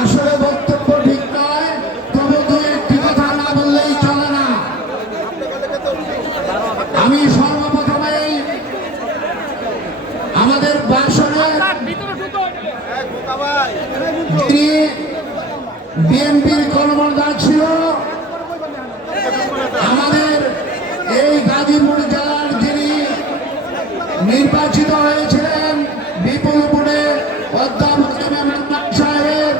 আসলে বক্তব্য ঠিক নয় না বললেই চলে না। আমি আমাদের বিএনপির ছিল, আমাদের এই গাজীপুর জেলার যিনি নির্বাচিত হয়েছিলেন, বিপুল ভোটে অধ্যাপক মেহমান সাহেবের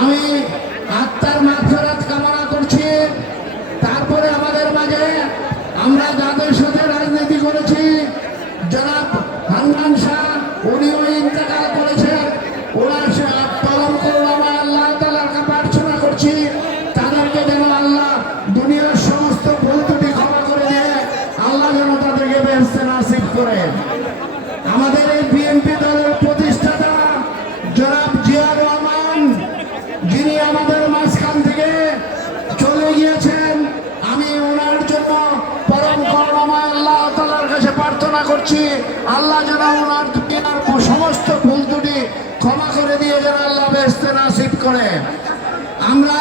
আমি আত্মার মাফেরাত কামনা করছি তারপরে আমাদের মাঝে আমরা যাদের সাথে রাজনীতি করেছি, জনাব হান্নান শাহ, উনিও ইন্তেকাল করেছেন। ওনার পরম করুণা আল্লাহ তালার প্রার্থনা করছি, তাদেরকে যেন আল্লাহ দুনিয়ার সমস্ত ভুল ত্রুটি ক্ষমা করে দিয়ে আল্লাহ যেন তাদেরকে বেহেস্তে নাসিব করে। আমাদের এই বিএনপি দলের প্রতিষ্ঠাতা জনাব জিয়া রহমান, যিনি আমাদের মাঝখান থেকে চলে গিয়েছেন আমি ওনার জন্য পরম করুণাময় আল্লাহ তালার কাছে প্রার্থনা করছি। আল্লাহ যেন ওনার দুনিয়ার সমস্ত ভুল ত্রুটি ক্ষমা করে দিয়ে যেন আল্লাহ বেহেস্তে নাসিব করে। আমরা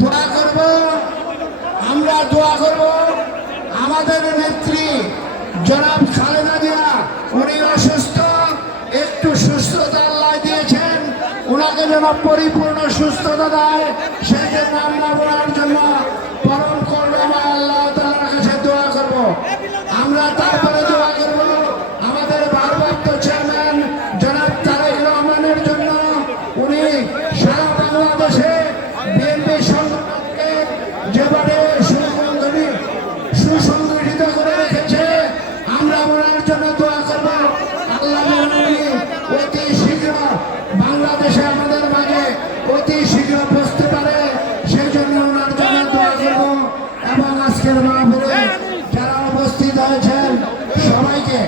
দোয়া করব, আমরা দোয়া করব। আমাদের নেত্রী জনাব খালেদা জিয়া, উনি অসুস্থ, একটু সুস্থতা আল্লাহ দিয়েছেন। ওনাকে যেন পরিপূর্ণ সুস্থতা দেয় সেই জন্য আমরা ওনার জন্য পরম করবে আল্লাহ তাআলার কাছে দোয়া করব আমরা তারপরে দোয়া করব আমাদের ভারপ্রাপ্ত চেয়ারম্যান জনাব তারেক রহমানের জন্য উনি সারা বাংলাদেশে বিএনপি সংগঠনকে সুসংগঠিত করে আমরা সেই জন্য ওনার জন্য দোয়া এবং আজকের মাহফিলে যারা উপস্থিত হয়েছেন, সবাইকে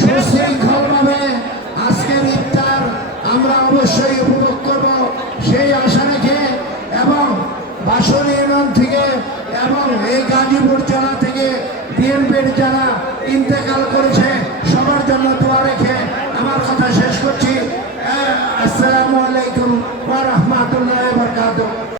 সুশৃঙ্খলভাবে আজকের ইফতার আমরা অবশ্যই উপভোগ করব। সেই আশা বাসন ইউনিয়ন থেকে এবং এই গাজীপুর জেলা থেকে বিএনপির যারা ইন্তেকাল করেছে, সবার জন্য দোয়া রেখে আমার কথা শেষ করছি। আসসালাম